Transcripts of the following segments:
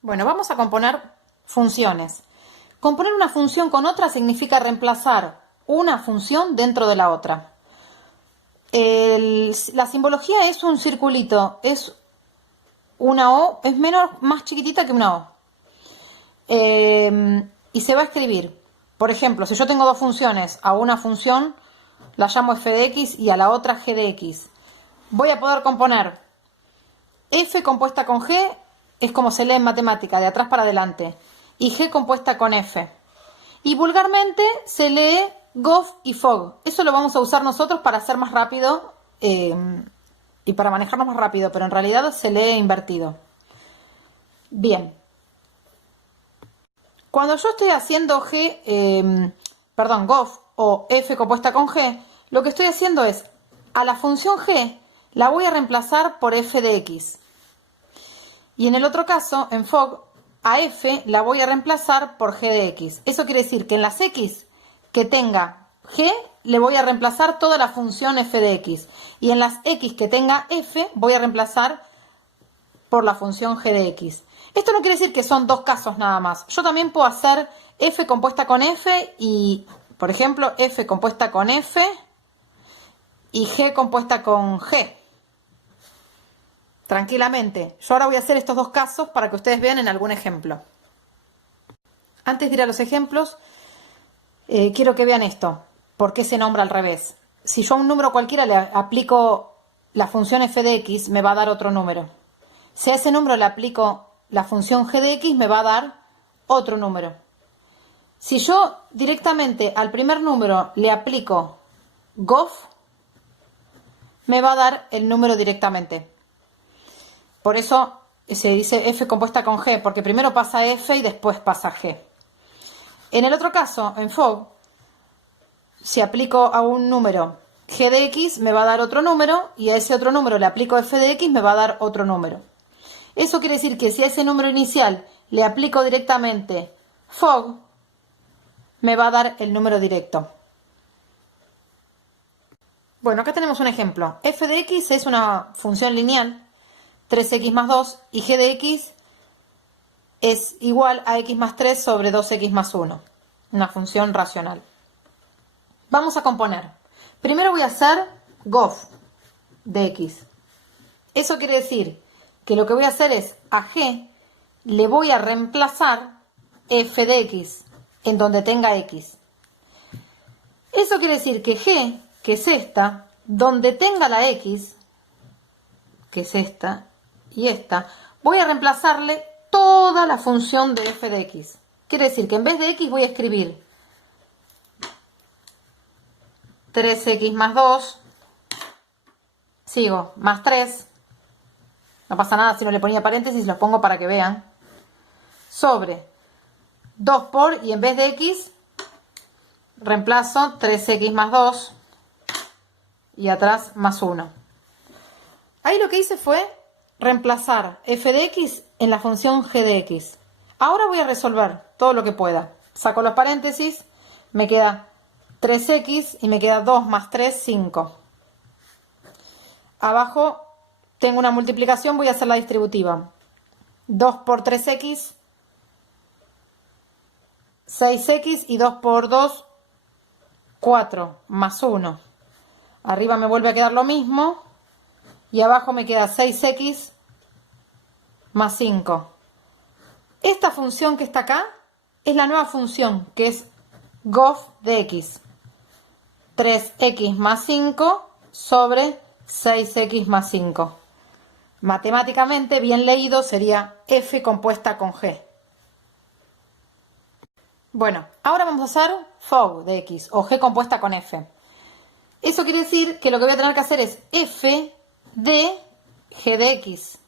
Bueno, vamos a componer funciones. Componer una función con otra significa reemplazar una función dentro de la otra. La simbología es un circulito, es una O, es más chiquitita que una O. Y se va a escribir, por ejemplo, si yo tengo dos funciones, a una función la llamo f de x y a la otra g de x. Voy a poder componer f compuesta con g, es como se lee en matemática, de atrás para adelante, y g compuesta con f. Y vulgarmente se lee gof y fog. Eso lo vamos a usar nosotros para hacer más rápido y para manejarnos más rápido, pero en realidad se lee invertido. Bien. Cuando yo estoy haciendo gof o f compuesta con g, lo que estoy haciendo es, a la función g la voy a reemplazar por f de x. Y en el otro caso, en fog, a f la voy a reemplazar por g de x. Eso quiere decir que en las x que tenga g, le voy a reemplazar toda la función f de x. Y en las x que tenga f, voy a reemplazar por la función g de x. Esto no quiere decir que son dos casos nada más. Yo también puedo hacer f compuesta con f y, por ejemplo, f compuesta con f y g compuesta con g. Tranquilamente. Yo ahora voy a hacer estos dos casos para que ustedes vean en algún ejemplo. Antes de ir a los ejemplos, quiero que vean esto. ¿Por qué se nombra al revés? Si yo a un número cualquiera le aplico la función f de x, me va a dar otro número. Si a ese número le aplico la función g de x, me va a dar otro número. Si yo directamente al primer número le aplico gof, me va a dar el número directamente. Por eso se dice f compuesta con g, porque primero pasa f y después pasa g. En el otro caso, en fog, si aplico a un número g de x, me va a dar otro número, y a ese otro número le aplico f de x, me va a dar otro número. Eso quiere decir que si a ese número inicial le aplico directamente fog, me va a dar el número directo. Bueno, acá tenemos un ejemplo. F de x es una función lineal, 3x más 2, y g de x es igual a x más 3 sobre 2x más 1, una función racional. Vamos a componer. Primero voy a hacer gof de x. Eso quiere decir que lo que voy a hacer es, a g le voy a reemplazar f de x en donde tenga x. Eso quiere decir que g, que es esta, donde tenga la x, que es esta y esta, voy a reemplazarle toda la función de f de x. Quiere decir que en vez de x voy a escribir 3x más 2, sigo, más 3, no pasa nada si no le ponía paréntesis, los pongo para que vean, sobre 2 por, y en vez de x, reemplazo 3x más 2, y atrás más 1. Ahí lo que hice fue reemplazar f de x en la función g de x. Ahora voy a resolver todo lo que pueda. Saco los paréntesis, me queda 3x y me queda 2 más 3, 5. Abajo tengo una multiplicación, voy a hacer la distributiva. 2 por 3x, 6x, y 2 por 2, 4, más 1. Arriba me vuelve a quedar lo mismo, y abajo me queda 6x más 5. Esta función que está acá es la nueva función, que es gof de x. 3x más 5 sobre 6x más 5. Matemáticamente, bien leído, sería f compuesta con g. Bueno, ahora vamos a hacer fog de x, o g compuesta con f. Eso quiere decir que lo que voy a tener que hacer es f de g de x.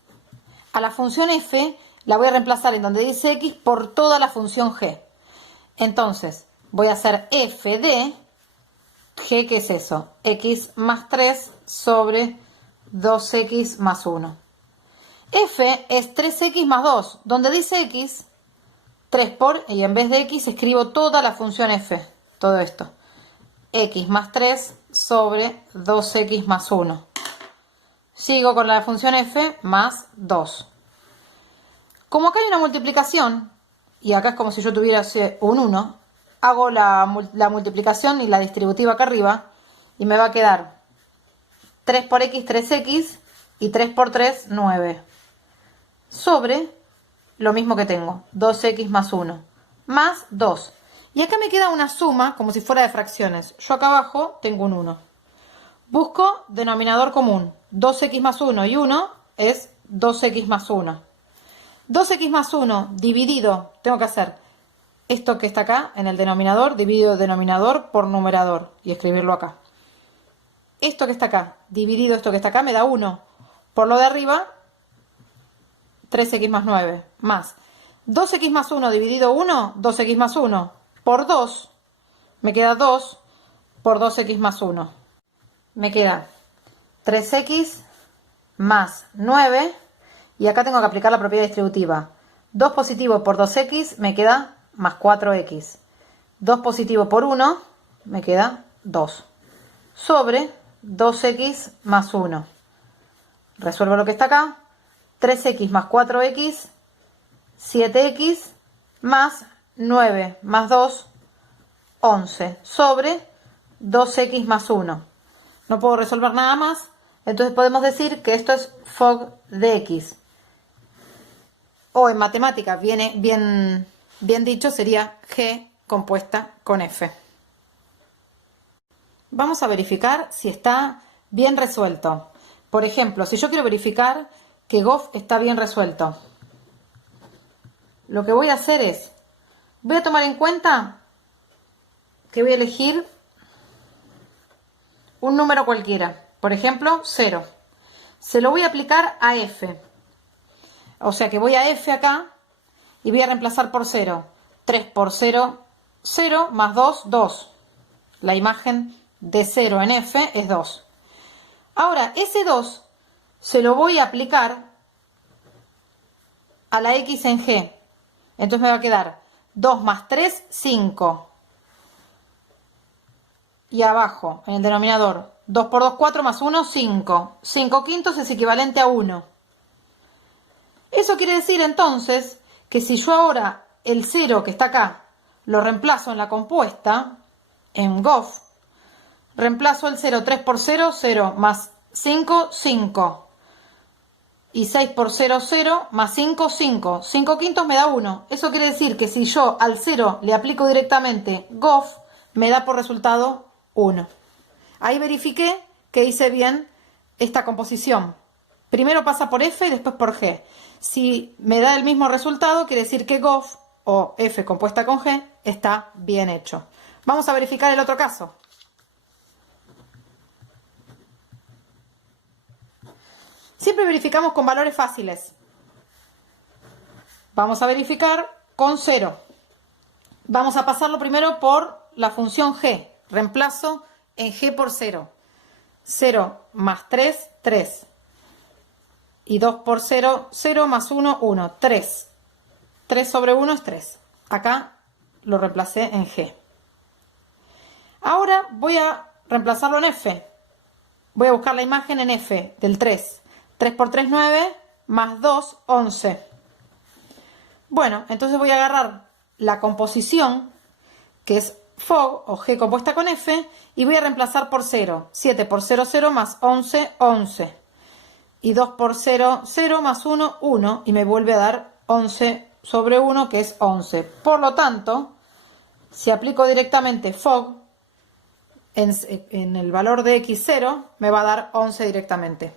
A la función f la voy a reemplazar en donde dice x por toda la función g. Entonces, voy a hacer f de g, ¿qué es eso? X más 3 sobre 2x más 1. F es 3x más 2. Donde dice x, 3 por, y en vez de x escribo toda la función f. Todo esto. X más 3 sobre 2x más 1. Sigo con la función f más 2. Como acá hay una multiplicación, y acá es como si yo tuviera un 1, hago la multiplicación y la distributiva acá arriba, y me va a quedar 3 por x, 3x, y 3 por 3, 9. Sobre lo mismo que tengo, 2x más 1, más 2. Y acá me queda una suma, como si fuera de fracciones. Yo acá abajo tengo un 1. Busco denominador común. 2x más 1 y 1 es 2x más 1. 2x más 1 dividido, tengo que hacer esto que está acá en el denominador, dividido denominador por numerador y escribirlo acá. Esto que está acá, dividido esto que está acá, me da 1. Por lo de arriba, 3x más 9, más 2x más 1 dividido 1, 2x más 1, por 2, me queda 2 por 2x más 1. Me queda 3x más 9, y acá tengo que aplicar la propiedad distributiva. 2 positivo por 2x me queda más 4x. 2 positivo por 1 me queda 2. Sobre 2x más 1. Resuelvo lo que está acá. 3x más 4x, 7x más 9 más 2, 11. Sobre 2x más 1. No puedo resolver nada más. Entonces podemos decir que esto es FOG de x. O en matemática, bien dicho, sería G compuesta con F. Vamos a verificar si está bien resuelto. Por ejemplo, si yo quiero verificar que GOF está bien resuelto, lo que voy a hacer es, voy a tomar en cuenta que voy a elegir un número cualquiera. Por ejemplo, 0. Se lo voy a aplicar a F. O sea que voy a F acá y voy a reemplazar por 0. 3 por 0, 0 más 2, 2. La imagen de 0 en F es 2. Ahora, ese 2 se lo voy a aplicar a la X en G. Entonces me va a quedar 2 más 3, 5. Y abajo, en el denominador, 2 por 2, 4 más 1, 5. 5 quintos es equivalente a 1. Eso quiere decir entonces que si yo ahora el 0 que está acá lo reemplazo en la compuesta, en GOF, reemplazo el 0, 3 por 0, 0, más 5, 5. Y 6 por 0, 0, más 5, 5. 5 quintos me da 1. Eso quiere decir que si yo al 0 le aplico directamente GOF, me da por resultado 1. Ahí verifiqué que hice bien esta composición. Primero pasa por F y después por G. Si me da el mismo resultado, quiere decir que GOF, o F compuesta con G, está bien hecho. Vamos a verificar el otro caso. Siempre verificamos con valores fáciles. Vamos a verificar con 0. Vamos a pasarlo primero por la función G. Reemplazo en G por 0. 0 más 3, 3. Y 2 por 0, 0 más 1, 1. 3. 3 sobre 1 es 3. Acá lo reemplacé en G. Ahora voy a reemplazarlo en F. Voy a buscar la imagen en F del 3. 3 por 3, 9, más 2, 11. Bueno, entonces voy a agarrar la composición, que es FOG, o G compuesta con F, y voy a reemplazar por 0. 7 por 0, 0, más 11, 11. Y 2 por 0, 0, más 1, 1. Y me vuelve a dar 11 sobre 1, que es 11. Por lo tanto, si aplico directamente FOG en el valor de X0, me va a dar 11 directamente.